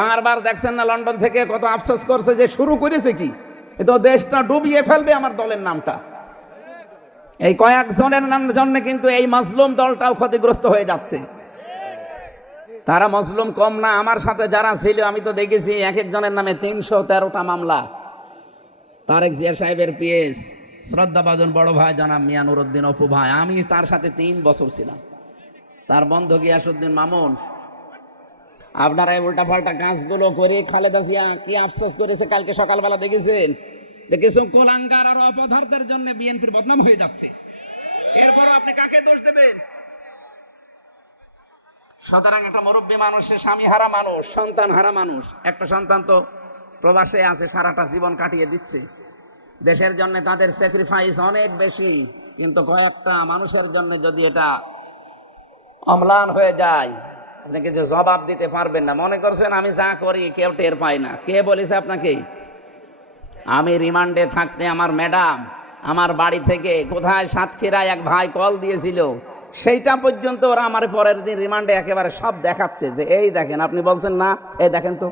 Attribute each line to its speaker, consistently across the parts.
Speaker 1: বারবার দেখছেন না লন্ডন থেকে কত আফসোস করছে যে শুরু করেছে কি তো দেশটা ডুবিয়ে ফেলবে আমার দলের নামটা এই কয়েকজনের নাম জন্য কিন্তু এই মজলুম দলটাও ক্ষতিগ্রস্ত হয়ে যাচ্ছে তারা মজলুম কম না আমার সাথে যারা ছিল আমি তো দেখেছি এক একজনের নামে তিনশো তেরোটা মামলা তারেক জিয়া সাহেবের পিএস শ্রদ্ধা বাজন বড় ভাই জনাব মিয়ানুর উদ্দিন অপু ভাই আমি তার সাথে তিন বছর ছিলাম তার বন্ধু গিয়াসুদ্দিন মামুন আপনারা উল্টা পাল্টা কাজগুলো করে খালেদা জিয়া কি আফসোস করেছে কালকে সকালবেলা দেখেছেন দেখেছেন কিছু কোলাঙ্গার আর অপদার্থের জন্য বিএনপির বদনাম হয়ে যাচ্ছে এরপর আপনি কাকে দোষ দেবেন সুতরাং একটা মুরব্বী মানুষ সে স্বামী হারা মানুষ সন্তান হারা মানুষ একটা সন্তান তো প্রবাসে আছে সারাটা জীবন কাটিয়ে দিচ্ছে দেশের জন্য তাদের স্যাক্রিফাইস অনেক বেশি কিন্তু কয়েকটা মানুষের জন্য যদি এটা অম্লান হয়ে যায় আপনি কিছু জবাব দিতে পারবেন না মনে করছেন আমি যা করি কেউ টের পায় না কে বলেছে আপনাকে আমি রিমান্ডে থাকতে আমার ম্যাডাম আমার বাড়ি থেকে কোথায় সাতক্ষীরায় এক ভাই কল দিয়েছিল সেইটা পর্যন্ত ওরা আমার পরের দিন রিমান্ডে একেবারে সব দেখাচ্ছে যে এই দেখেন আপনি বলছেন না এই দেখেন তো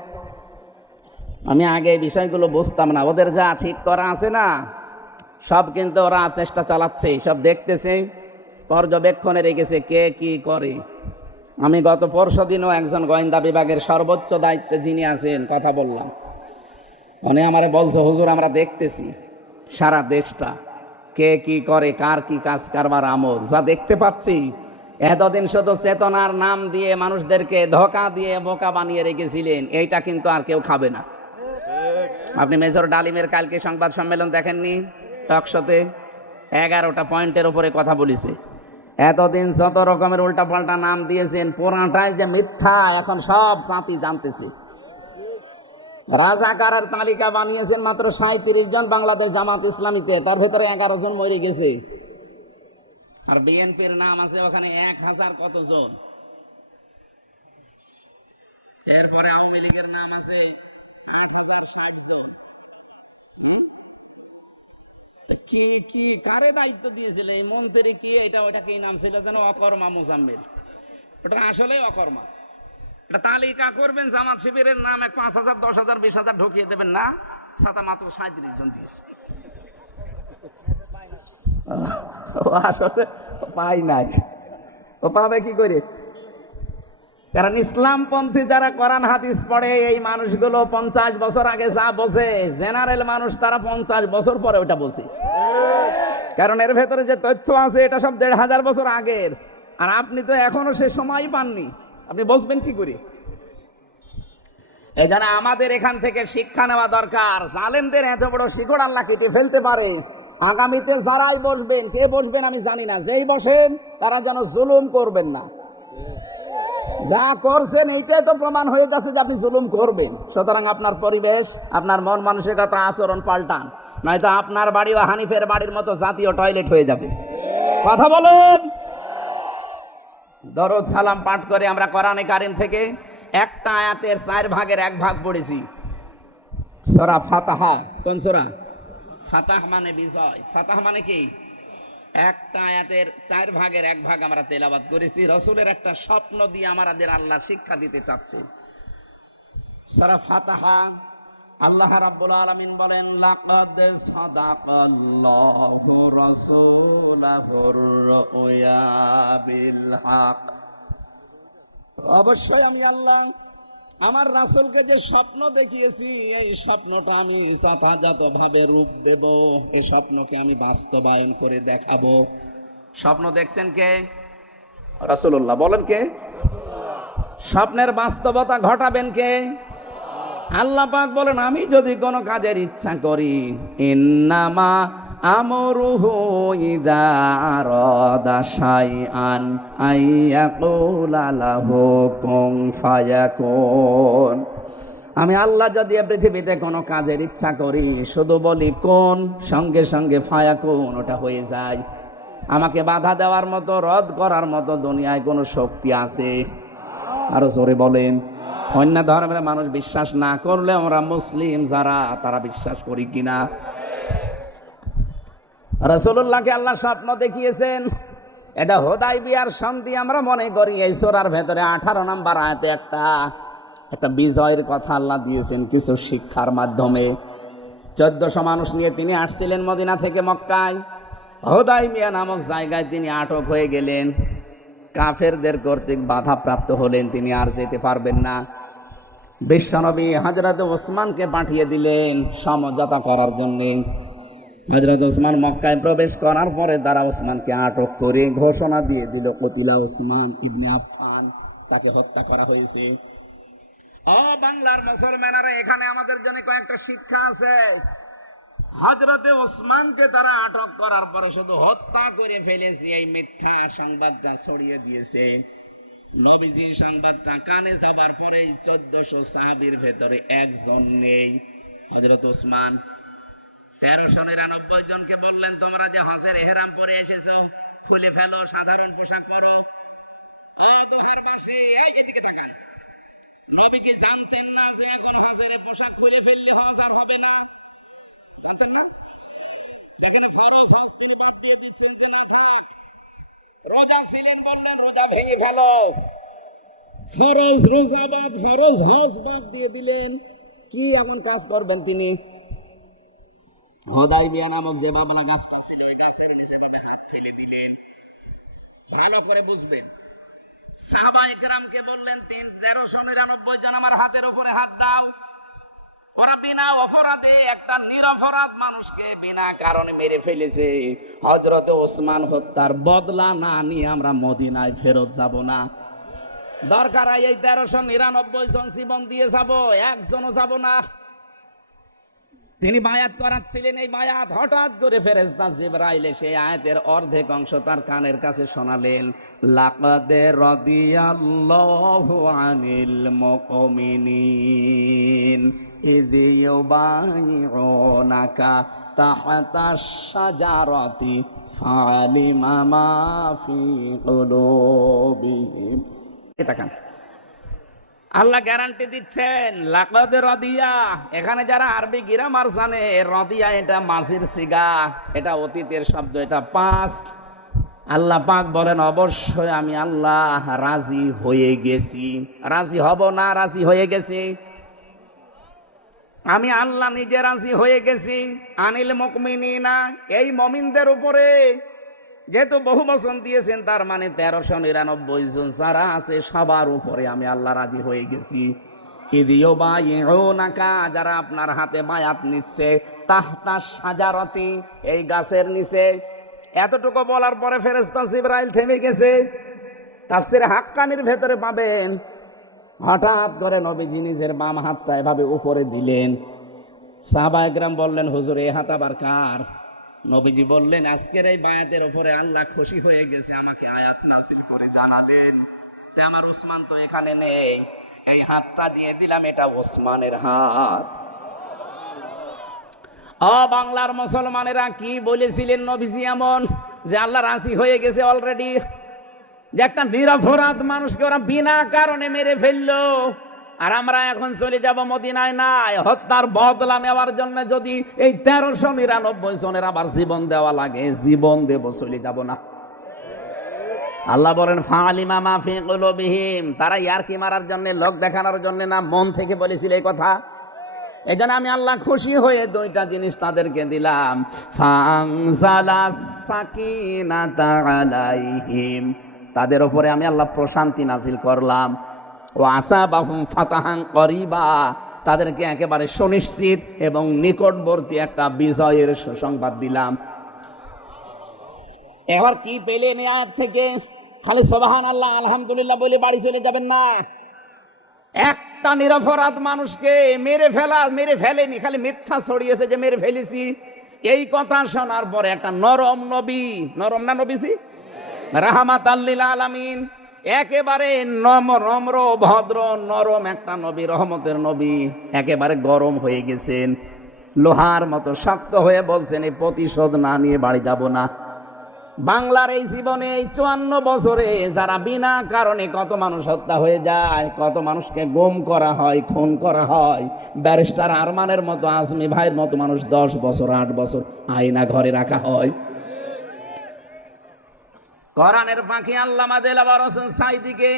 Speaker 1: আমি আগে এই বিষয়গুলো বুঝতাম না ওদের যা ঠিক করা আছে না সব কিন্তু ওরা চেষ্টা চালাচ্ছে সব দেখতেছে পর্যবেক্ষণে রেখেছে কে কি করে আমি গত পরশু দিনও একজন গোয়েন্দা বিভাগের সর্বোচ্চ দায়িত্বে যিনি আছেন কথা বললাম মানে আমারে বলছো হুজুর আমরা দেখতেছি সারা দেশটা কে কি করে কার কি কাজ কারবার আমল যা দেখতে পাচ্ছি এতদিন শুধু চেতনার নাম দিয়ে মানুষদেরকে ধোকা দিয়ে বোকা বানিয়ে রেখেছিলেন এইটা কিন্তু আর কেউ খাবে না আপনি মেজর ডালিমের কালকে সংবাদ সম্মেলন দেখেননি টকশোতে এগারোটা পয়েন্টের উপরে কথা বলেছে এতদিন যত রকমের উল্টাপাল্টা নাম দিয়েছেন পুরাটাই যে মিথ্যা এখন সব সাঁতি জানতেছি রাজাকারের তালিকা বানিয়েছেন মাত্র সাঁত্রিশ জন বাংলাদেশ জামাত ইসলামীতে তার ভেতরে এগারো জন মরে গেছে আর বিএনপির নাম আছে ওখানে এক হাজার কত জন এরপরে আওয়ামী লীগের নাম আছে আট হাজার ষাট জন হ্যাঁ? কি কি কারে দায়িত্ব দিয়েছিলেন মন্ত্রী কি এটা ওটা কি নাম ছিল যেন অকর্মা মুজাম্মিল ওটা আসলে অকর্মা এটা তালিকা করবেন জামাত শিবিরের নামে পাঁচ হাজার দশ হাজার বিশ হাজার ঢুকিয়ে দেবেন না ছাতা মাত্র সাঁত্রিশ জন দিয়েছে আসলে পাই নাই ও পাবে কি করে কারণ ইসলামপন্থী যারা কোরআন হাদিস পড়ে এই মানুষগুলো পঞ্চাশ বছর আগে যা বসে জেনারেল মানুষ তারা পঞ্চাশ বছর পরে ওটা বসে কারণ এর ভেতরে যে তথ্য আছে এটা সব দেড় হাজার বছর আগের আর আপনি তো এখনো সে সময় পাননি আপনি বসবেন কি করে এই জন্য আমাদের এখান থেকে শিক্ষা নেওয়া দরকার জালেমদের এত বড় শিকড় আল্লাহ কেটে ফেলতে পারে আগামীতে যারাই বসবেন কে বসবেন আমি জানি না যেই বসেন তারা যেন জুলুম করবেন না যা করছেন এইটাই তো প্রমাণ হয়ে যাচ্ছে যে আপনি জুলুম করবেন সুতরাং আপনার পরিবেশ আপনার মন মানসিকতা আচরণ পাল্টান নয়তো আপনার বাড়ি বা হানিফের বাড়ির মতো জাতীয় টয়লেট হয়ে যাবে কথা বলুন দরদ সালাম পাঠ করে আমরা কোরআনে কারিম থেকে একটা আয়াতের চার ভাগের এক ভাগ পড়েছি সরা ফাতাহা কোন সরা ফাতাহ মানে বিজয় ফাতাহ মানে কি একটা আয়াতের চার ভাগের এক ভাগ আমরা তেলাবাদ করেছি রসুলের একটা স্বপ্ন দিয়ে আমাদের আল্লাহ শিক্ষা দিতে চাচ্ছে সারা ফাতাহা আল্লাহ রাব্বুল আলামিন বলেন লাকাদ সাদাকাল্লাহু রাসূলাহুর রুয়া বিল হক অবশ্যই আমি আল্লাহ আমার রাসুলকে যে স্বপ্ন দেখিয়েছি এই স্বপ্নটা আমি ভাবে রূপ দেব এই স্বপ্নকে আমি বাস্তবায়ন করে দেখাবো স্বপ্ন দেখছেন কে রাসুল্লাহ বলেন কে স্বপ্নের বাস্তবতা ঘটাবেন কে আল্লাহ বলেন আমি যদি কোনো কাজের ইচ্ছা করি ইন্নামা আমরুহু ইদা আরাদা শাইআন আইয়াকুলা ফায়াকুন আমি আল্লাহ যদি পৃথিবীতে কোনো কাজের ইচ্ছা করি শুধু বলি কোন সঙ্গে সঙ্গে ফায়াকুন ওটা হয়ে যায় আমাকে বাধা দেওয়ার মতো রদ করার মতো দুনিয়ায় কোনো শক্তি আছে আরো জোরে বলেন অন্য ধর্মের মানুষ বিশ্বাস না করলে আমরা মুসলিম যারা তারা বিশ্বাস করি কিনা রসুল্লাহকে আল্লাহ স্বপ্ন দেখিয়েছেন এটা হোদাই বিয়ার শান্তি আমরা মনে করি এই সোরার ভেতরে আঠারো নাম্বার আয়তে একটা একটা বিজয়ের কথা আল্লাহ দিয়েছেন কিছু শিক্ষার মাধ্যমে চোদ্দশো মানুষ নিয়ে তিনি আসছিলেন মদিনা থেকে মক্কায় হোদাই মিয়া নামক জায়গায় তিনি আটক হয়ে গেলেন কাফেরদের কর্তৃক বাধাপ্রাপ্ত হলেন তিনি আর যেতে পারবেন না বিশ্বনবী হাজরত ওসমানকে পাঠিয়ে দিলেন সমঝোতা করার জন্যে হজরত ওসমান মক্কায় প্রবেশ করার পরে তারা ওসমানকে আটক করে ঘোষণা দিয়ে দিল কতিলা ওসমান ইবনে আফান তাকে হত্যা করা হয়েছে ও বাংলার মুসলমানেরা এখানে আমাদের জন্য কয়েকটা শিক্ষা আছে হজরতে ওসমানকে তারা আটক করার পরে শুধু হত্যা করে ফেলেছে এই মিথ্যা সংবাদটা ছড়িয়ে দিয়েছে নবীজি সংবাদটা কানে যাবার পরে চোদ্দশো সাহাবির ভেতরে একজন নেই হজরত ওসমান তেরোশো নিরানব্বই জনকে বললেন তোমরা যে হাঁসের এহেরাম পরে এসেছো খুলে ফেলো সাধারণ পোশাক পরো হ্যাঁ, এদিকে তাকান নবী কি জানতেন না যে এখন হাঁসের পোশাক খুলে ফেললে হাঁস আর হবে না জানতেন না যেখানে ফরজ হাঁস তিনি বাদ দিয়ে দিচ্ছেন যে না থাক রোজা ছিলেন বললেন রোজা ভেঙে ফেলো ফরজ রোজা বাদ ফরজ হজ বাদ দিয়ে দিলেন কি এমন কাজ করবেন তিনি হদাই বিয়া নামক যে বাবলা গাছটা ছিল ওই গাছের নিচে হাত ফেলে দিলেন ভালো করে বুঝবেন সাহাবা একরামকে বললেন তিন তেরোশো নিরানব্বই জন আমার হাতের ওপরে হাত দাও ওরা বিনা অপরাধে একটা নিরপরাধ মানুষকে বিনা কারণে মেরে ফেলেছে হজরত ওসমান হত্যার বদলা না নিয়ে আমরা মদিনায় ফেরত যাব না দরকার এই তেরোশো নিরানব্বই জন জীবন দিয়ে যাব একজনও যাব না তিনি মায়াত করাচ্ছিলেন এই মায়াত হঠাৎ করে ফেরেস্তা জিব্রাইলে সেই আয়াতের অর্ধেক অংশ তার কানের কাছে শোনালেন লাকাদে রদিয়াল্লাহু আনিল মুমিনিন ইযি ইউবাইউনাকা তাহাতা শাজারাতি ফালিমা মা ফি কুলুবিহিম এটা কান আল্লাহ গ্যারান্টি দিচ্ছেন লাকদে রদিয়া এখানে যারা আরবি গিরামার জানে রদিয়া এটা মাঝির সিগা এটা অতীতের শব্দ এটা পাস্ট আল্লাহ পাক বলেন অবশ্যই আমি আল্লাহ রাজি হয়ে গেছি রাজি হব না রাজি হয়ে গেছি আমি আল্লাহ নিজে রাজি হয়ে গেছি আনিল মুকমিনী না এই মমিনদের উপরে যেহেতু বহু বসন দিয়েছেন তার মানে তেরোশো নিরানব্বই জন যারা আছে সবার উপরে আমি আল্লাহ রাজি হয়ে গেছি ইদিও বা নাকা যারা আপনার হাতে মায়াত নিচ্ছে তাহতা সাজারতি এই গাছের নিচে এতটুকু বলার পরে ফেরেস্তা জিব্রাইল থেমে গেছে তাফসির হাক্কানির ভেতরে পাবেন হঠাৎ করে নবীজি নিজের বাম হাতটা এভাবে উপরে দিলেন সাহবা একরাম বললেন হুজুর এ হাত আবার কার নবীজি বললেন আজকের এই বায়াতের ওপরে আল্লাহ খুশি হয়ে গেছে আমাকে আয়াত নাসিল করে জানালেন তে আমার ওসমান তো এখানে নেই এই হাতটা দিয়ে দিলাম এটা ওসমানের হাত অ বাংলার মুসলমানেরা কি বলেছিলেন নবীজি এমন যে আল্লাহ রাশি হয়ে গেছে অলরেডি যে একটা নিরাপরাধ মানুষকে ওরা বিনা কারণে মেরে ফেললো আর আমরা এখন চলে যাব মদিনায় নাই হত্যার বদলা নেওয়ার জন্য যদি এই তেরোশো নিরানব্বই জনের আবার জীবন দেওয়া লাগে জীবন দেব চলে যাব না আল্লাহ বলেন ফালিমা মাফি কুলবিহীন তারা ইয়ার কি মারার জন্য লোক দেখানোর জন্য না মন থেকে বলেছিল এই কথা এই জন্য আমি আল্লাহ খুশি হয়ে দুইটা জিনিস তাদেরকে দিলাম তাদের ওপরে আমি আল্লাহ প্রশান্তি নাজিল করলাম ও আসা বাহুম ফাতাহাং করিবা তাদেরকে একেবারে সুনিশ্চিত এবং নিকটবর্তী একটা বিজয়ের সুসংবাদ দিলাম এবার কি পেলে নেয়ার থেকে খালি সবাহান আল্লাহ আলহামদুলিল্লাহ বলে বাড়ি চলে যাবেন না একটা নিরপরাধ মানুষকে মেরে ফেলা মেরে ফেলেনি খালি মিথ্যা ছড়িয়েছে যে মেরে ফেলেছি এই কথা শোনার পরে একটা নরম নবী নরম না নবীসি রাহামাত আল্লিল আলামিন একেবারে নম্র ভদ্র নরম একটা নবী রহমতের নবী একেবারে গরম হয়ে গেছেন লোহার মতো শক্ত হয়ে বলছেন এই প্রতিশোধ না নিয়ে বাড়ি যাব না বাংলার এই জীবনে এই চুয়ান্ন বছরে যারা বিনা কারণে কত মানুষ হত্যা হয়ে যায় কত মানুষকে গম করা হয় খুন করা হয় ব্যারিস্টার আরমানের মতো আজমি ভাইয়ের মতো মানুষ দশ বছর আট বছর আয়না ঘরে রাখা হয় কোরআনের পাখি আল্লামা সাইদিকে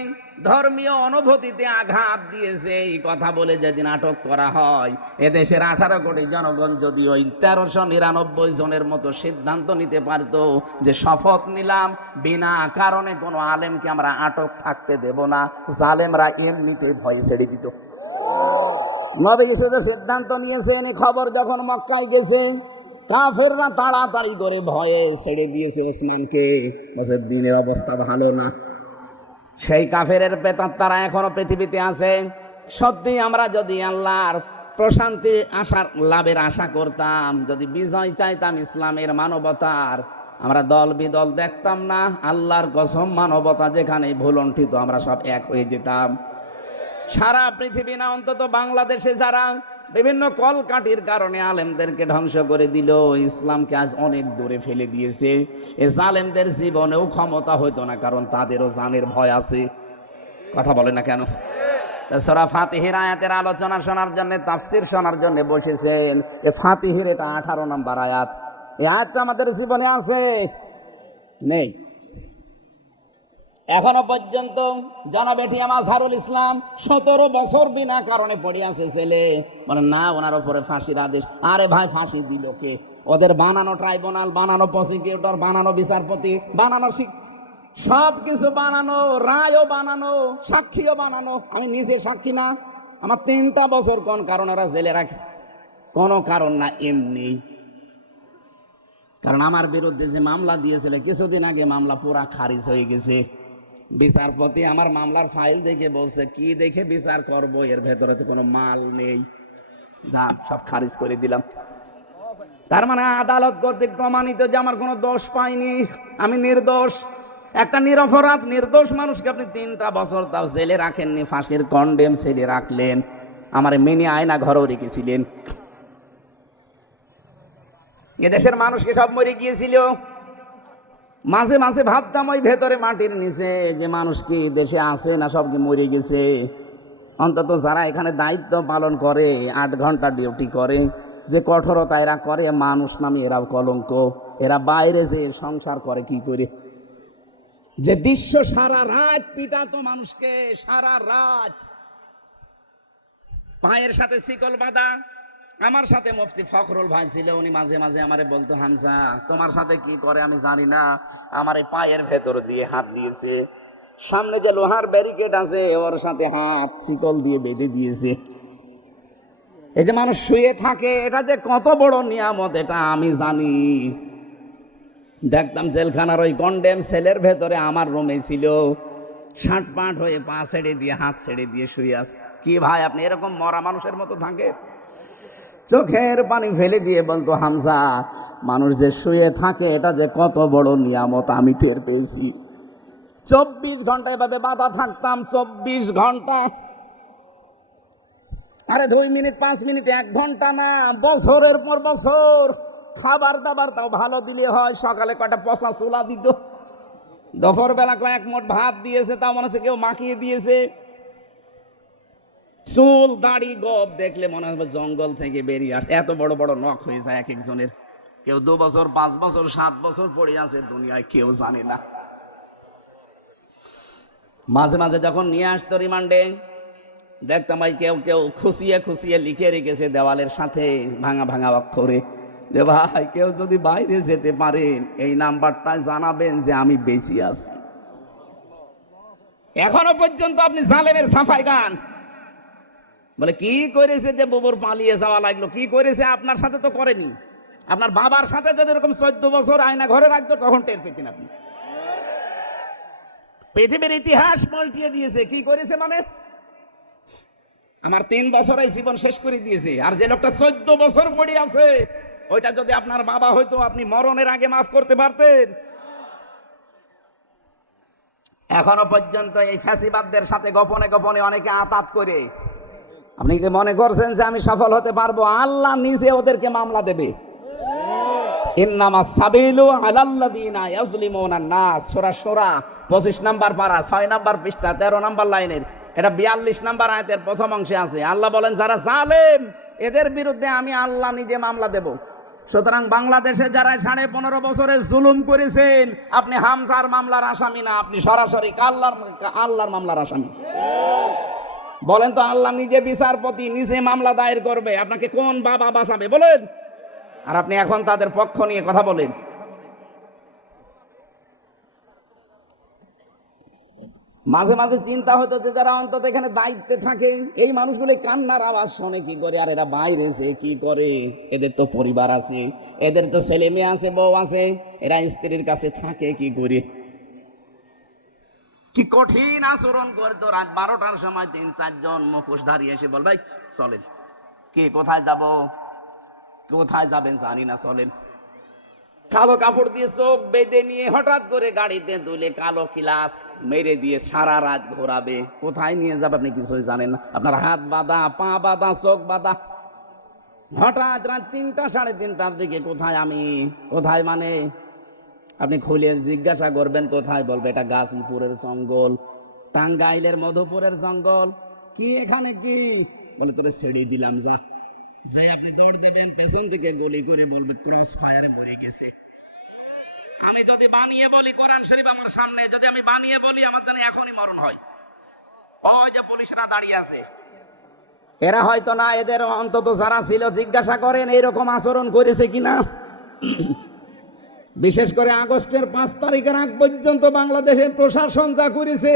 Speaker 1: ধর্মীয় অনুভূতিতে আঘাত দিয়েছে এই কথা বলে যেদিন আটক করা হয় এদেশের আঠারো কোটি জনগণ যদি ওই তেরোশো নিরানব্বই জনের মতো সিদ্ধান্ত নিতে পারত যে শপথ নিলাম বিনা কারণে কোনো আলেমকে আমরা আটক থাকতে দেব না জালেমরা এমনিতে ভয়ে ছেড়ে দিত নবী শুধু সিদ্ধান্ত নিয়েছেন খবর যখন মক্কায় গেছেন কাফেররা তাড়াতাড়ি করে ভয়ে ছেড়ে দিয়েছে ওসমানকে দিনের অবস্থা ভালো না সেই কাফেরের পেতার তারা এখনো পৃথিবীতে আছে সত্যি আমরা যদি আল্লাহর প্রশান্তি আশার লাভের আশা করতাম যদি বিজয় চাইতাম ইসলামের মানবতার আমরা দল বিদল দেখতাম না আল্লাহর কসম মানবতা যেখানে ভুলণ্ঠিত আমরা সব এক হয়ে যেতাম সারা পৃথিবী না অন্তত বাংলাদেশে যারা বিভিন্ন কলকাঠির কারণে আলেমদেরকে ধ্বংস করে দিল ইসলামকে আজ অনেক দূরে ফেলে দিয়েছে এ জালেমদের জীবনেও ক্ষমতা হইতো না কারণ তাদেরও জানের ভয় আছে কথা বলে না কেন সরা ফাতিহির আয়াতের আলোচনা শোনার জন্য তাফসির শোনার জন্য বসেছেন এ ফাতিহির এটা আঠারো নম্বর আয়াত এই আয়াতটা আমাদের জীবনে আছে নেই এখনো পর্যন্ত জনবেটি আমার ইসলাম সতেরো বছর বিনা কারণে পড়ে আছে ছেলে মানে না ওনার ওপরে ফাঁসির আদেশ আরে ভাই ফাঁসি দিল কে ওদের বানানো ট্রাইব্যুনাল বানানো প্রসিকিউটর বানানো বিচারপতি বানানো সব কিছু বানানো রায়ও বানানো সাক্ষীও বানানো আমি নিজে সাক্ষী না আমার তিনটা বছর কোন কারণে এরা জেলে রাখছে কোনো কারণ না এমনি কারণ আমার বিরুদ্ধে যে মামলা দিয়েছিল কিছুদিন আগে মামলা পুরা খারিজ হয়ে গেছে বিচারপতি আমার মামলার ফাইল দেখে বলছে কি দেখে বিচার করব এর ভেতরে তো কোনো মাল নেই যা সব খারিজ করে দিলাম তার মানে আদালত কর্তৃক প্রমাণিত যে আমার কোনো দোষ পাইনি আমি নির্দোষ একটা নিরপরাধ নির্দোষ মানুষকে আপনি তিনটা বছর তাও জেলে রাখেননি ফাঁসির কন্ডেম সেলে রাখলেন আমার মিনি আয়না ঘরেও রেখেছিলেন এদেশের মানুষকে সব মরে গিয়েছিল মাঝে মাঝে ভাবতাম ওই ভেতরে মাটির নিচে যে মানুষ কি দেশে আছে না সব কি মরে গেছে অন্তত যারা এখানে দায়িত্ব পালন করে আট ঘন্টা ডিউটি করে যে কঠোরতা এরা করে মানুষ নামে এরা কলঙ্ক এরা বাইরে যে সংসার করে কি করে যে দৃশ্য সারা রাত পিটাতো মানুষকে সারা রাত পায়ের সাথে শিকল বাঁধা আমার সাথে মুফতি ফখরুল ভাই ছিল উনি মাঝে মাঝে আমারে বলতো হামজা তোমার সাথে কি করে আমি জানি না আমার এই পায়ের ভেতর দিয়ে হাত দিয়েছে সামনে যে লোহার ব্যারিকেড আছে ওর সাথে হাত শিকল দিয়ে বেঁধে দিয়েছে এই যে মানুষ শুয়ে থাকে এটা যে কত বড় নিয়ামত এটা আমি জানি দেখতাম জেলখানার ওই কন্ডেম সেলের ভেতরে আমার রুমে ছিল ষাট পাট হয়ে পা ছেড়ে দিয়ে হাত ছেড়ে দিয়ে শুয়ে আছে কি ভাই আপনি এরকম মরা মানুষের মতো থাকে চোখের পানি ফেলে দিয়ে বলতো হামজা মানুষ যে শুয়ে থাকে এটা যে কত বড় নিয়ামত আমি টের পেয়েছি চব্বিশ ঘন্টা এভাবে বাধা থাকতাম চব্বিশ ঘন্টা আরে দুই মিনিট পাঁচ মিনিট এক ঘন্টা না বছরের পর বছর খাবার দাবার তাও ভালো দিলে হয় সকালে কয়টা পচা চোলা দিত বেলা কয়েক মোট ভাত দিয়েছে তাও মনে হচ্ছে কেউ মাখিয়ে দিয়েছে চুল দাড়ি গব দেখলে মনে হবে জঙ্গল থেকে বেরিয়ে আসে এত বড় বড় নখ হয়ে যায় এক একজনের কেউ দু বছর পাঁচ বছর সাত বছর পড়ে আছে দুনিয়ায় কেউ জানে না মাঝে মাঝে যখন নিয়ে আসতো রিমান্ডে দেখতাম ভাই কেউ কেউ খুশিয়ে খুশিয়ে লিখে রেখেছে দেওয়ালের সাথে ভাঙা ভাঙা অক্ষরে যে ভাই কেউ যদি বাইরে যেতে পারেন এই নাম্বারটায় জানাবেন যে আমি বেঁচে আছি এখনো পর্যন্ত আপনি জালেমের সাফাই গান বলে কি করেছে যে বোবর পালিয়ে যাওয়া লাগলো কি করেছে আপনার সাথে তো করেনি আপনার বাবার সাথে যদি এরকম চোদ্দ বছর আয়না ঘরে রাখতো তখন টের পেতেন আপনি পৃথিবীর ইতিহাস পাল্টিয়ে দিয়েছে কি করেছে মানে আমার তিন বছরে জীবন শেষ করে দিয়েছে আর যে লোকটা চোদ্দ বছর পড়ে আছে ওইটা যদি আপনার বাবা হয়তো আপনি মরণের আগে মাফ করতে পারতেন এখনো পর্যন্ত এই ফ্যাসিবাদদের সাথে গোপনে গোপনে অনেকে আতাত করে আপনি কি মনে করছেন যে আমি সফল হতে পারবো আল্লাহ নিজে ওদেরকে মামলা দেবে পঁচিশ নাম্বার পারা ছয় নাম্বার পৃষ্ঠা তেরো নাম্বার লাইনের এটা বিয়াল্লিশ নাম্বার আয়তের প্রথম অংশে আছে আল্লাহ বলেন যারা জালেম এদের বিরুদ্ধে আমি আল্লাহ নিজে মামলা দেব সুতরাং বাংলাদেশে যারা সাড়ে পনেরো বছরে জুলুম করেছেন আপনি হামসার মামলার আসামি না আপনি সরাসরি কাল্লার আল্লাহর মামলার আসামি বলেন তো আল্লাহ নিজে বিচারপতি নিজে মামলা দায়ের করবে আপনাকে কোন বাবা বাঁচাবে বলেন আর আপনি এখন তাদের পক্ষ নিয়ে কথা বলেন মাঝে মাঝে চিন্তা হতো যে যারা অন্তত এখানে দায়িত্বে থাকে এই মানুষগুলো কান্নার আওয়াজ শোনে কি করে আর এরা বাইরে যে কি করে এদের তো পরিবার আছে এদের তো ছেলে মেয়ে আছে বউ আছে এরা স্ত্রীর কাছে থাকে কি করে কি কঠিন আচরণ করে তো রাত বারোটার সময় তিন চারজন দাঁড়িয়ে এসে বল ভাই চলেন কে কোথায় যাব কোথায় যাবেন জানি না চলেন কালো কাপড় দিয়ে চোখ বেঁধে নিয়ে হঠাৎ করে গাড়িতে দুলে কালো কিলাস মেরে দিয়ে সারা রাত ঘোরাবে কোথায় নিয়ে যাবে আপনি কিছুই জানেন না আপনার হাত বাঁধা পা বাঁধা চোখ বাঁধা হঠাৎ রাত তিনটা সাড়ে তিনটার দিকে কোথায় আমি কোথায় মানে আপনি খুলিয়ে জিজ্ঞাসা করবেন কোথায় বলবে এটা গাছপুরের জঙ্গল টাঙ্গাইলের মধুপুরের জঙ্গল কি এখানে কি বলে তোরে ছেড়ে দিলাম যা যাই আপনি দৌড় দেবেন পেছন থেকে গলি করে বলবে ক্রস ফায়ারে মরে গেছে আমি যদি বানিয়ে বলি কোরআন শরীফ আমার সামনে যদি আমি বানিয়ে বলি আমার জানি এখনই মরণ হয় ওই যে পুলিশরা দাঁড়িয়ে আছে এরা হয়তো না এদের অন্তত যারা ছিল জিজ্ঞাসা করেন এইরকম আচরণ করেছে কিনা বিশেষ করে আগস্টের পাঁচ তারিখের আগ পর্যন্ত বাংলাদেশের প্রশাসন যা করেছে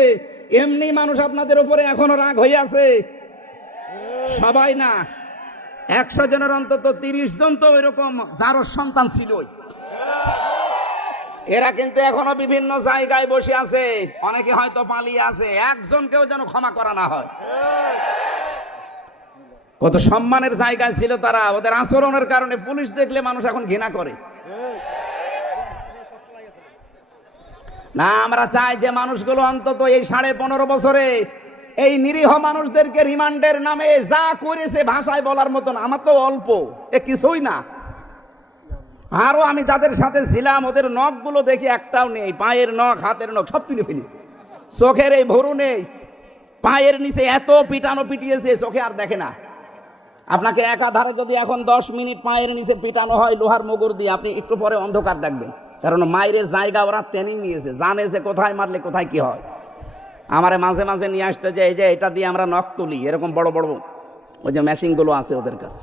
Speaker 1: এমনি মানুষ আপনাদের উপরে এখনো রাগ হয়ে আছে সবাই না একশো জনের অন্তত তিরিশ জন তো ওই রকম যারও সন্তান ছিল এরা কিন্তু এখনো বিভিন্ন জায়গায় বসে আছে অনেকে হয়তো পালিয়ে আছে একজনকেও যেন ক্ষমা করা না হয় কত সম্মানের জায়গায় ছিল তারা ওদের আচরণের কারণে পুলিশ দেখলে মানুষ এখন ঘৃণা করে না আমরা চাই যে মানুষগুলো অন্তত এই সাড়ে পনেরো বছরে এই নিরীহ মানুষদেরকে রিমান্ডের নামে যা করেছে ভাষায় বলার মতন আমার তো অল্প এ কিছুই না আরও আমি যাদের সাথে ছিলাম ওদের নখগুলো দেখি একটাও নেই পায়ের নখ হাতের নখ সব তুলে ফেলিস চোখের এই ভরু নেই পায়ের নিচে এত পিটানো পিটিয়েছে চোখে আর দেখে না আপনাকে একাধারে যদি এখন দশ মিনিট পায়ের নিচে পিটানো হয় লোহার মুগুর দিয়ে আপনি একটু পরে অন্ধকার দেখবেন কারণ মায়ের জায়গা ওরা ট্রেনিং নিয়েছে জানে যে কোথায় মারলে কোথায় কি হয় আমারে মাঝে মাঝে নিয়ে আসতে যে এই যে এটা দিয়ে আমরা নখ তুলি এরকম বড় বড় ওই যে মেশিনগুলো আছে ওদের কাছে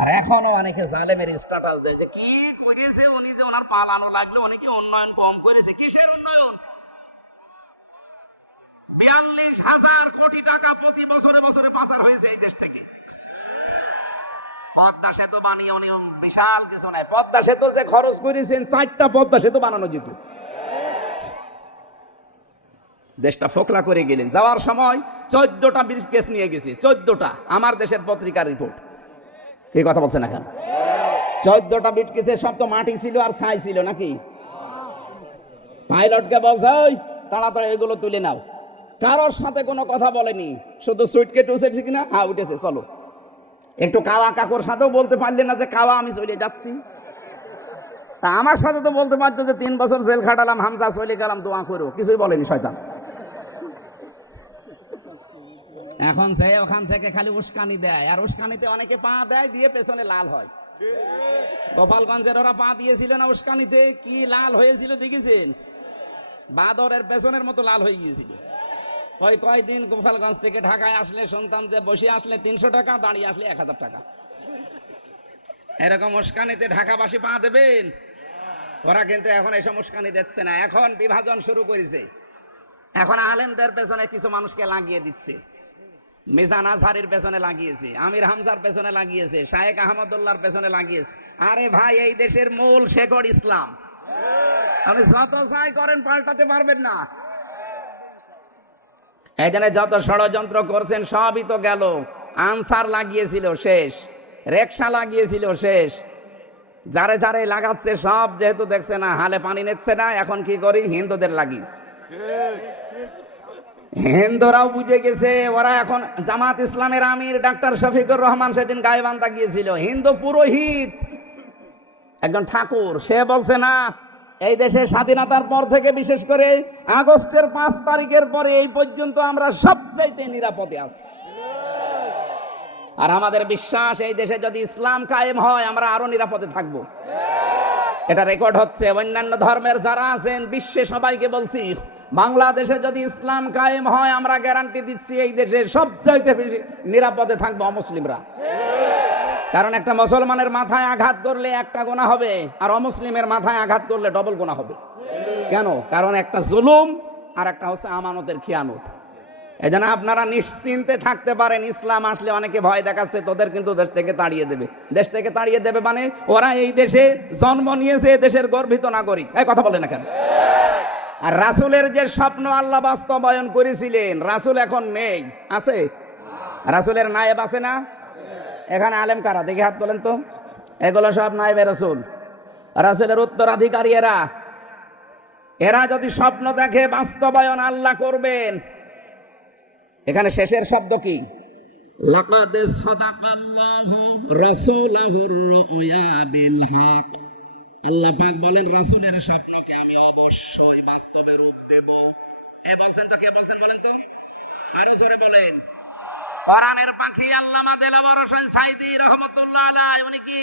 Speaker 1: আর এখনো অনেকে জালেমের স্ট্যাটাস দেয় যে কি করেছে উনি যে ওনার পালানো লাগলো অনেকে উন্নয়ন কম করেছে কিসের উন্নয়ন বিয়াল্লিশ হাজার কোটি টাকা প্রতি বছরে বছরে পাচার হয়েছে এই দেশ থেকে পদ্মা সেতু বানিয়ে উনি বিশাল কিছু নাই পদ্মা সেতু যে খরচ করেছেন চারটা পদ্মা সেতু বানানো যেত দেশটা ফোকলা করে গেলেন যাওয়ার সময় চোদ্দটা কেস নিয়ে চোদ্দটা আমার দেশের পত্রিকার রিপোর্ট এই কথা বলছে না কেন চোদ্দটা বিট কেসের সব তো মাটি ছিল আর ছাই ছিল নাকি পাইলটকে বলছে ওই তাড়াতাড়ি এগুলো তুলে নাও কারোর সাথে কোনো কথা বলেনি শুধু সুইটকেট উঠেছে কিনা হ্যাঁ উঠেছে চলো একটু কাওয়া কাকুর সাথেও বলতে পারলে না যে কাওয়া আমি চলে যাচ্ছি তা আমার সাথে তো বলতে পারতো যে তিন বছর জেল খাটালাম হামসা চলে গেলাম দোয়া করো কিছুই বলেনি শয়তান এখন সে ওখান থেকে খালি উস্কানি দেয় আর উস্কানিতে অনেকে পা দেয় দিয়ে পেছনে লাল হয় গোপালগঞ্জের ওরা পা দিয়েছিল না উস্কানিতে কি লাল হয়েছিল দেখেছেন বাদরের পেছনের মতো লাল হয়ে গিয়েছিল ওই কয়দিন গোপালগঞ্জ থেকে ঢাকায় আসলে শুনতাম যে বসে আসলে তিনশো টাকা দাঁড়িয়ে আসলে এক হাজার টাকা এরকম উস্কানিতে ঢাকাবাসী পা দেবেন ওরা কিন্তু এখন এসব উস্কানি দিচ্ছে না এখন বিভাজন শুরু করেছে এখন আলেমদের পেছনে কিছু মানুষকে লাগিয়ে দিচ্ছে মিজান আজহারির পেছনে লাগিয়েছে আমির হামজার পেছনে লাগিয়েছে শায়েক আহমদুল্লাহর পেছনে লাগিয়েছে আরে ভাই এই দেশের মূল শেখর ইসলাম আপনি যত চাই করেন পাল্টাতে পারবেন না এখানে যত ষড়যন্ত্র করছেন সবই তো গেল আনসার লাগিয়েছিল শেষ রেকশা লাগিয়েছিল শেষ যারে যারে লাগাচ্ছে সব যেহেতু দেখছে না হালে পানি নিচ্ছে না এখন কি করি হিন্দুদের লাগিস হিন্দুরাও বুঝে গেছে ওরা এখন জামাত ইসলামের আমির ডাক্তার শফিকুর রহমান সেদিন গায়েবান্ধা গিয়েছিল হিন্দু পুরোহিত একজন ঠাকুর সে বলছে না এই দেশের স্বাধীনতার পর থেকে বিশেষ করে আগস্টের পাঁচ তারিখের পরে এই পর্যন্ত আমরা সবচাইতে নিরাপদে আছি আর আমাদের বিশ্বাস এই দেশে যদি ইসলাম কায়েম হয় আমরা আরো নিরাপদে থাকবো এটা রেকর্ড হচ্ছে অন্যান্য ধর্মের যারা আছেন বিশ্বে সবাইকে বলছি বাংলাদেশে যদি ইসলাম কায়েম হয় আমরা গ্যারান্টি দিচ্ছি এই দেশে সবচাইতে নিরাপদে থাকবো অমুসলিমরা কারণ একটা মুসলমানের মাথায় আঘাত করলে একটা গোনা হবে আর অমুসলিমের মাথায় আঘাত করলে ডবল গোনা হবে কেন কারণ একটা জুলুম আর একটা হচ্ছে আমানতের খিয়ানত এই জন্য আপনারা নিশ্চিন্তে থাকতে পারেন ইসলাম আসলে অনেকে ভয় দেখাচ্ছে তোদের কিন্তু দেশ থেকে তাড়িয়ে দেবে দেশ থেকে তাড়িয়ে দেবে মানে ওরা এই দেশে জন্ম নিয়েছে দেশের গর্বিত নাগরিক এই কথা বলে না কেন আর রাসুলের যে স্বপ্ন আল্লাহ বাস্তবায়ন করেছিলেন রাসুল এখন নেই আছে রাসুলের নায়েব আছে না এখানে আলেম কারা দেখে হাত বলেন তো এগুলো সব নাইবে রসুল রাসেলের উত্তরাধিকারী এরা এরা যদি স্বপ্ন দেখে বাস্তবায়ন আল্লাহ করবেন এখানে শেষের শব্দ কি আল্লাহ পাক বলেন রাসূলের স্বপ্নকে আমি অবশ্যই বাস্তবে রূপ দেব এ বলছেন তো কে বলছেন বলেন তো আরো জোরে বলেন কোরআনের পাখি আল্লামা দেলাওয়ার হোসেন সাইদি রহমতুল্লাহ আলাই উনি কি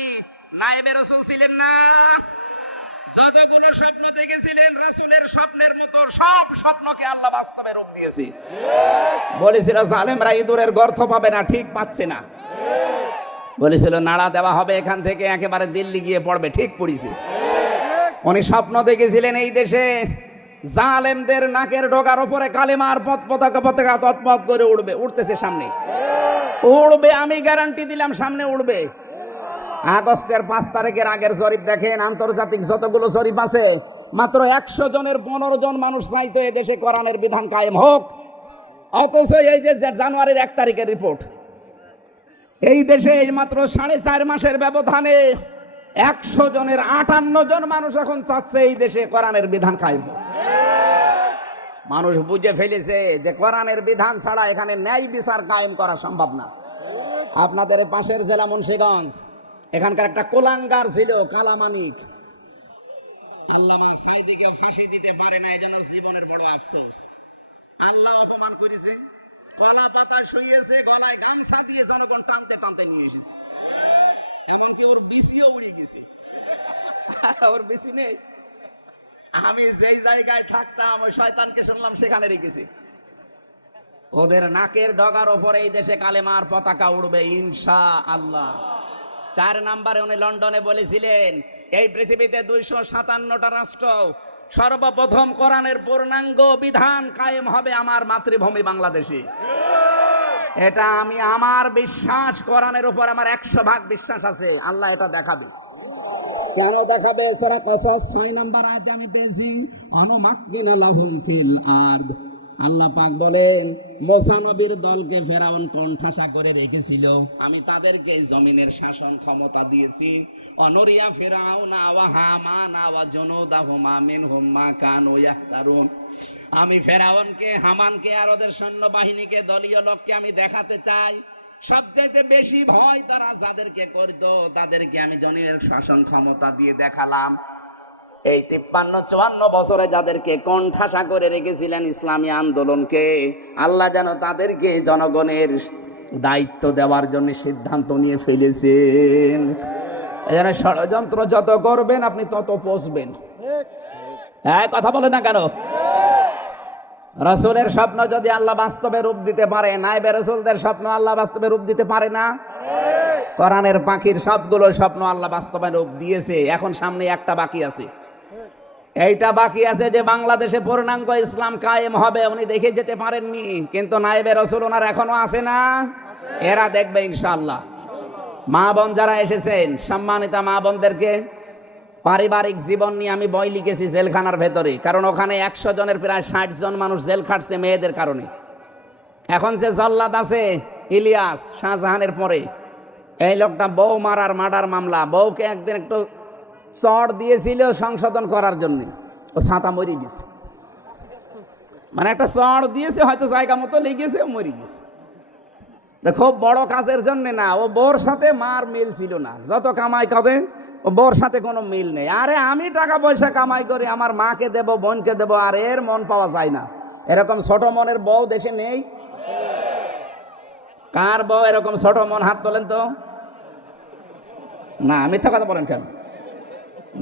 Speaker 1: নায়েবে রসুল ছিলেন না যতগুলো স্বপ্ন দেখেছিলেন রাসুলের স্বপ্নের মতো সব স্বপ্নকে আল্লাহ বাস্তবে রূপ দিয়েছে বলেছিল জালেমরা ইঁদুরের গর্থ পাবে না ঠিক পাচ্ছে না বলেছিল নাড়া দেওয়া হবে এখান থেকে একেবারে দিল্লি গিয়ে পড়বে ঠিক পড়েছে উনি স্বপ্ন দেখেছিলেন এই দেশে জালেমদের নাকের ঢোকার ওপরে কালেমার পথ পতাকা পতাকা তৎপথ করে উঠবে উঠতেছে সামনে উড়বে আমি গ্যারান্টি দিলাম সামনে উড়বে আগস্টের পাঁচ তারিখের আগের জরিপ দেখেন আন্তর্জাতিক যতগুলো জরিপ আছে মাত্র একশো জনের পনেরো জন মানুষ চাইতো দেশে কোরআনের বিধান কায়েম হোক অথচ এই যে জানুয়ারির এক তারিখের রিপোর্ট এই দেশে মাত্র সাড়ে চার মাসের ব্যবধানে একশো জনের আটান্ন জন মানুষ এখন চাচ্ছে এই দেশে কোরআনের বিধান কায়েম মানুষ বুঝে ফেলেছে যে কোরআনের বিধান ছাড়া এখানে ন্যায় বিচার কায়েম করা সম্ভব না আপনাদের পাশের জেলা মুন্সীগঞ্জ এখানকার একটা কোলাঙ্গার ছিল কালামানিক আল্লামা সাইদিকে ফাঁসি দিতে পারে না এজন্য জীবনের বড় আফসোস আল্লাহ অপমান করেছে কলা পাতা শুয়েছে গলায় গামছা দিয়ে জনগণ টানতে টানতে নিয়ে এসেছে এমনকি ওর বিসিও উড়ে গেছে ওর বেশি নেই আমি যেই জায়গায় থাকতাম ওই শয়তানকে শুনলাম সেখানে রেখেছি ওদের নাকের ডগার ওপরে এই দেশে কালেমার পতাকা উড়বে ইনশা আল্লাহ চার নাম্বারে উনি লন্ডনে বলেছিলেন এই পৃথিবীতে দুইশো সাতান্নটা রাষ্ট্র সর্বপ্রথম কোরআনের পূর্ণাঙ্গ বিধান কায়েম হবে আমার মাতৃভূমি বাংলাদেশে এটা আমি আমার বিশ্বাস কোরআনের উপর আমার একশো ভাগ বিশ্বাস আছে আল্লাহ এটা দেখাবে কেন দেখাবে সরা কসস ছয় নাম্বার আজ আমি পেয়েছি অনুমাক্কিনা লাহুম ফিল আর আল্লাহ পাক বলেন মোসানবীর দলকে ফেরাউন কণ্ঠাসা করে রেখেছিল আমি তাদেরকে জমিনের শাসন ক্ষমতা দিয়েছি অনরিয়া ফেরাউন আওয়া হামান আওয়া জনুদা হুমা মিন হুম্মা কান ইয়াহতারুন আমি ফেরাউনকে হামানকে আর ওদের সৈন্য বাহিনীকে দলীয় লোককে আমি দেখাতে চাই সবচাইতে বেশি ভয় তারা যাদেরকে করতো তাদেরকে আমি জমিনের শাসন ক্ষমতা দিয়ে দেখালাম এই তিপ্পান্ন চুয়ান্ন বছরে যাদেরকে কণ্ঠাসা করে রেখেছিলেন ইসলামী আন্দোলনকে আল্লাহ যেন তাদেরকে জনগণের দায়িত্ব দেওয়ার জন্য সিদ্ধান্ত নিয়ে ফেলেছেন যেন ষড়যন্ত্র যত করবেন আপনি তত পচবেন হ্যাঁ কথা বলে না কেন রসুলের স্বপ্ন যদি আল্লাহ বাস্তবে রূপ দিতে পারে নাই বেরসুলদের স্বপ্ন আল্লাহ বাস্তবে রূপ দিতে পারে না কোরআনের পাখির সবগুলো স্বপ্ন আল্লাহ বাস্তবে রূপ দিয়েছে এখন সামনে একটা বাকি আছে এইটা বাকি আছে যে বাংলাদেশে পূর্ণাঙ্গ ইসলাম কায়েম হবে উনি দেখে যেতে পারেননি কিন্তু নায়েবের রসুল ওনার এখনো আছে না এরা দেখবে ইনশাল্লাহ মা বোন যারা এসেছেন সম্মানিতা মা বোনদেরকে পারিবারিক জীবন নিয়ে আমি বই লিখেছি জেলখানার ভেতরে কারণ ওখানে একশো জনের প্রায় ষাট জন মানুষ জেল খাটছে মেয়েদের কারণে এখন যে জল্লাদ আছে ইলিয়াস শাহজাহানের পরে এই লোকটা বউ মারার মার্ডার মামলা বউকে একদিন একটু চড় দিয়েছিল সংশোধন করার জন্যে ও সাঁতা মরে গেছে মানে একটা চড় দিয়েছে হয়তো জায়গা মতো লেগেছে ও মরে গেছে খুব বড় কাজের জন্য না ও বোর সাথে মার মিল ছিল না যত কামাই করে ও বোর সাথে কোনো মিল নেই আরে আমি টাকা পয়সা কামাই করি আমার মাকে দেব বোনকে দেব আর এর মন পাওয়া যায় না এরকম ছোট মনের বউ দেশে নেই কার বউ এরকম ছোট মন হাত তোলেন তো না মিথ্যা কথা বলেন কেন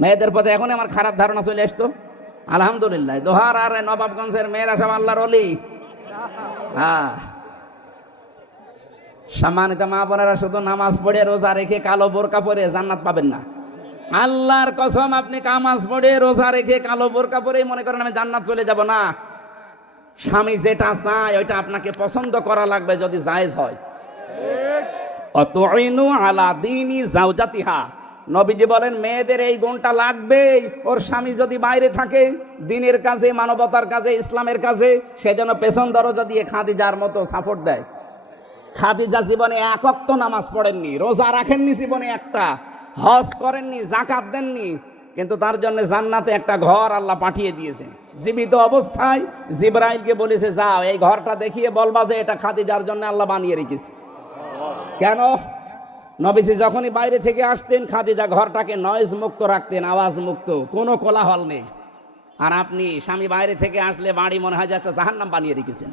Speaker 1: মেয়েদের পথে এখন আমার খারাপ ধারণা চলে আসতো আলহামদুলিল্লাহ দোহার আর নবাবগঞ্জের মেয়েরা সব আল্লাহর অলি হ্যাঁ সম্মানিত মা বোনেরা শুধু নামাজ পড়ে রোজা রেখে কালো বোরকা পরে জান্নাত পাবেন না আল্লাহর কসম আপনি কামাজ পড়ে রোজা রেখে কালো বোরকা পরে মনে করেন আমি জান্নাত চলে যাব না স্বামী যেটা চায় ওইটা আপনাকে পছন্দ করা লাগবে যদি জায়েজ হয় অত আলা দিনই জাউজাতিহা নবীজি বলেন মেয়েদের এই গুণটা লাগবেই ওর স্বামী যদি বাইরে থাকে দিনের কাজে মানবতার কাজে ইসলামের কাজে সে যেন পেছন দরজা দিয়ে খাদিজার মতো সাপোর্ট দেয় খাদিজা জীবনে একক্ত নামাজ পড়েননি রোজা রাখেননি জীবনে একটা হজ করেননি জাকাত দেননি কিন্তু তার জন্য জান্নাতে একটা ঘর আল্লাহ পাঠিয়ে দিয়েছে জীবিত অবস্থায় জিব্রাইলকে বলেছে যাও এই ঘরটা দেখিয়ে বলবা যে এটা খাদিজার জন্য আল্লাহ বানিয়ে রেখেছে কেন নবীজি যখনই বাইরে থেকে আসতেন খাদিজা ঘরটাকে নয়েজ মুক্ত রাখতেন আওয়াজ মুক্ত কোনো কোলাহল নেই আর আপনি স্বামী বাইরে থেকে আসলে বাড়ি মনে হয় যে একটা জাহান্নাম বানিয়ে রেখেছেন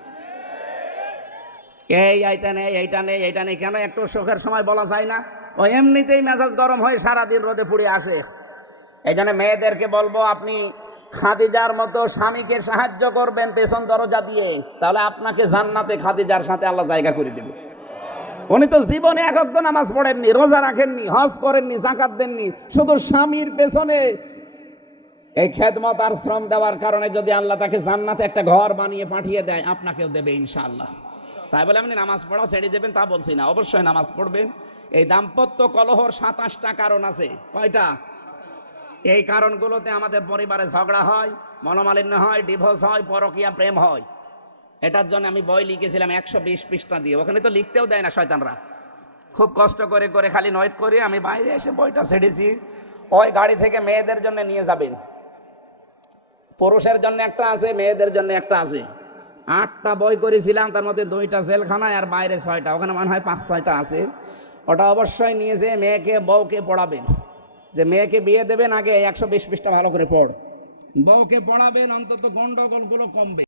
Speaker 1: এই এইটা নেই এইটা নেই এইটা নেই কেন একটু শোকের সময় বলা যায় না ও এমনিতেই মেজাজ গরম হয়ে সারাদিন রোদে পুড়ে আসে এই জন্য মেয়েদেরকে বলবো আপনি খাদিজার মতো স্বামীকে সাহায্য করবেন পেছন দরজা দিয়ে তাহলে আপনাকে জান্নাতে খাদিজার সাথে আল্লাহ জায়গা করে দেবে উনি তো জীবনে একক নামাজ পড়েননি রোজা রাখেননি হজ করেননি জাকাত দেননি শুধু স্বামীর পেছনে এই খেদমত আর শ্রম দেওয়ার কারণে যদি আল্লাহ তাকে জান্নাতে একটা ঘর বানিয়ে পাঠিয়ে দেয় আপনাকেও দেবে ইনশাআল্লাহ তাই বলে আপনি নামাজ পড়া ছেড়ে দেবেন তা বলছি না অবশ্যই নামাজ পড়বেন এই দাম্পত্য কলহর সাতাশটা কারণ আছে কয়টা এই কারণগুলোতে আমাদের পরিবারে ঝগড়া হয় মনোমালিন্য হয় ডিভোর্স হয় পরকীয়া প্রেম হয় এটার জন্য আমি বই লিখেছিলাম একশো বিশ পৃষ্ঠা দিয়ে ওখানে তো লিখতেও দেয় না শয়তানরা খুব কষ্ট করে করে খালি নয়েট করে আমি বাইরে এসে বইটা ছেড়েছি ওই গাড়ি থেকে মেয়েদের জন্য নিয়ে যাবেন পুরুষের জন্য একটা আছে মেয়েদের জন্য একটা আছে আটটা বই করেছিলাম তার মধ্যে দুইটা জেলখানায় আর বাইরে ছয়টা ওখানে মনে হয় পাঁচ ছয়টা আছে ওটা অবশ্যই নিয়ে যে মেয়েকে বউকে পড়াবেন যে মেয়েকে বিয়ে দেবেন আগে একশো বিশ পৃষ্ঠা ভালো করে পড় বউকে পড়াবেন অন্তত গণ্ডগোলগুলো কমবে